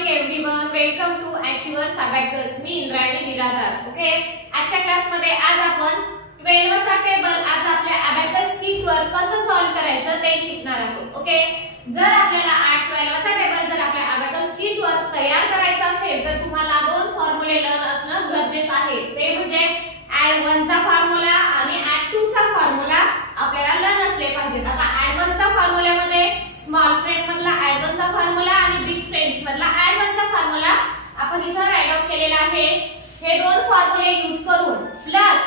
Morning everyone, welcome to Achievers Abacus. मी Indrayani Niradhar. Okay, आजच्या क्लासमध्ये आज आपण 12 चा टेबल आज आपल्या अबॅकस किट वर कसं सॉल्व्ह करायचं ते शिकणार आहोत. ओके, जर आपल्याला 12 चा टेबल जर आपल्या अबॅकस किट वर तयार करायचा असेल तर तुम्हाला दोन फॉर्म्युले लर्न असणं गरजेचं आहे. ते म्हणजे ऍड 1 चा फॉर्म्युला आणि ऍड 2 चा फॉर्म्युला आपल्याला लर्न असले पाहिजेत. आता ऍड 1 चा फॉर्म्युल्यामध्ये स्मॉल फ्रेंड मधला ऍड 1 चा फॉर्म्युला आणि बिग फ्रेंड्स मधला ऍड 1 चा फॉर्म्युला आपण इथे राइट आउट केलेला आहे. हे दोन फॉर्म्युले यूज करून प्लस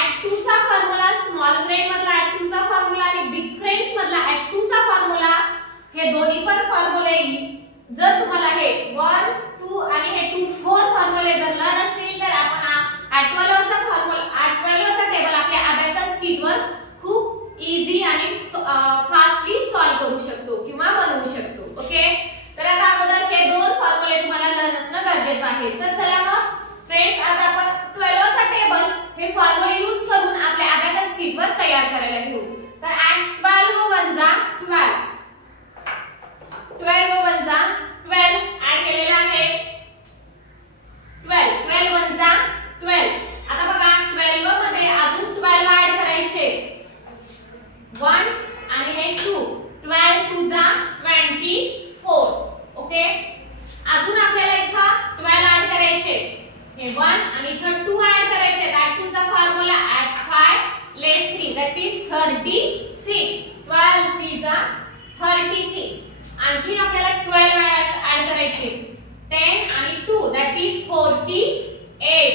ऍड 2 चा फॉर्म्युला, स्मॉल फ्रेंड मधला ऍड 2 चा फॉर्म्युला आणि बिग फ्रेंड्स मधला ऍड 2 चा फॉर्म्युला, हे दोन्ही पण फॉर्म्युले जर तुम्हाला हे 1 2 आणि हे 2 4 फॉर्म्युले जर लर्न असतील तर आपण ऍड 12 चा फॉर्म्युला, ऍड 12 चा टेबल आपल्या अबॅकस किट वर खूप इझी आणि फास्टली सॉल्व्ह करू शकतो किंवा बनवू शकतो. ओके, तर आता अगोदर हे दोन फॉर्म्युले तुम्हाला लर्न असणं गरजेचं आहे. तर चला मग फ्रेंड्स, आता आपण 12 चा टेबल हे फॉर्म्युले यूज करून आपल्या अबॅकस किट वर तयार करायला घेऊ. तर ऍड 12 1 जा 12, 12 1 जा 12 ऍड केलेला आहे. 12 12 1 जा 12. आता बघा 12 मध्ये अजून 12 ऍड करायचे, 1 आणि हे 2, 12 2 जा 24. ओके, अजून आपल्याला इथं 12 ऍड करायचे, हे 1 आणि इथं 2 ऍड करायचे. ऍड 2 चा formula add 5 less 3 that is 36. 12 3 जा 36. आणखी आपल्याला 12 ऍड करायचे, 10 आणि 2 दॅट इज 48.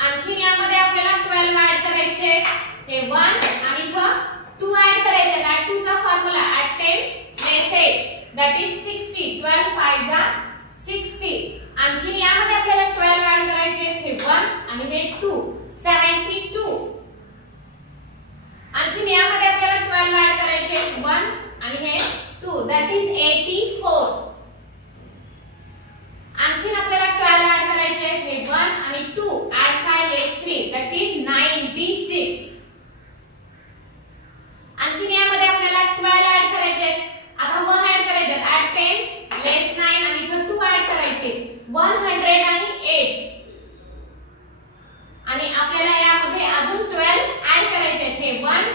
आणखी यामध्ये आपल्याला 12 ऍड करायचे, हे 1 आणि इथं 2 ऍड करायचे. ऍड 2 चा formula add 10 less 8 that is 60. 12 5 जा 60. आणखी यामध्ये आपल्याला 12 ऍड करायचे, हे 1 आणि हे 2 72. आणखी यामध्ये आपल्याला 12 ऍड करायचे, 1 आणि हे 2 दॅट इज 84. आणखी आपल्याला 12 ऍड करायचे, हे 1 आणि 2 ऍड 5 लेस 3 दॅट इज 96. आणखी यामध्ये आपल्याला 12 ऍड करायचे, आता 1 ऍड करायचे, ऍड 10 लेस 9 आणि इथं 2 ऍड करायचे, 108. आणि आपल्याला यामध्ये अजून 12 ऍड करायचे, हे 1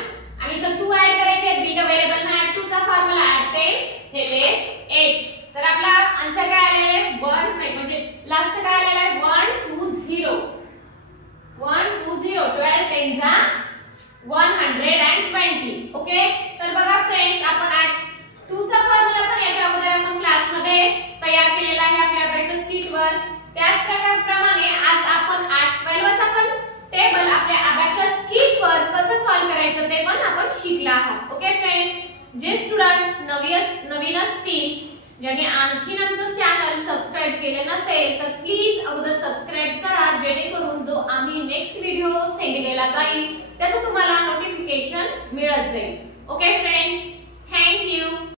आणि इथं 2 ऍड करायचे. बिग अवेलेबल ना ऍड 2 चा फॉर्म्युला ऍड 10 हे लेस 8. तर आपला आन्सर काय आलेला आहे, 1 नाही म्हणजे लास्ट काय आलेला आहे, 120. 120 12 10 जा 120. ओके, तर बघा फ्रेंड्स, आपण ऍड 2 चा फॉर्म्युला पण याच्या अगोदर आपण क्लासमध्ये तयार केलेला आहे आपल्या अबॅकस किट वर. त्याच प्रमाणे आज आपण ऍड 12 चा पण टेबल आपल्या अबॅकस किट वर कसं सॉल्व्ह करायचं ते पण आपण शिकला आहात. ओके फ्रेंड्स, जे स्टुडंट नवीन असतील, ज्यांनी आणखीन आमचं चॅनल सबस्क्राइब केले नसेल तर प्लीज अगोदर सबस्क्राइब करा, जेणेकरून जो आम्ही नेक्स्ट व्हिडिओ सेंड केला जाईल त्याचं तुम्हाला नोटिफिकेशन मिळत जाईल. Okay friends, thank you.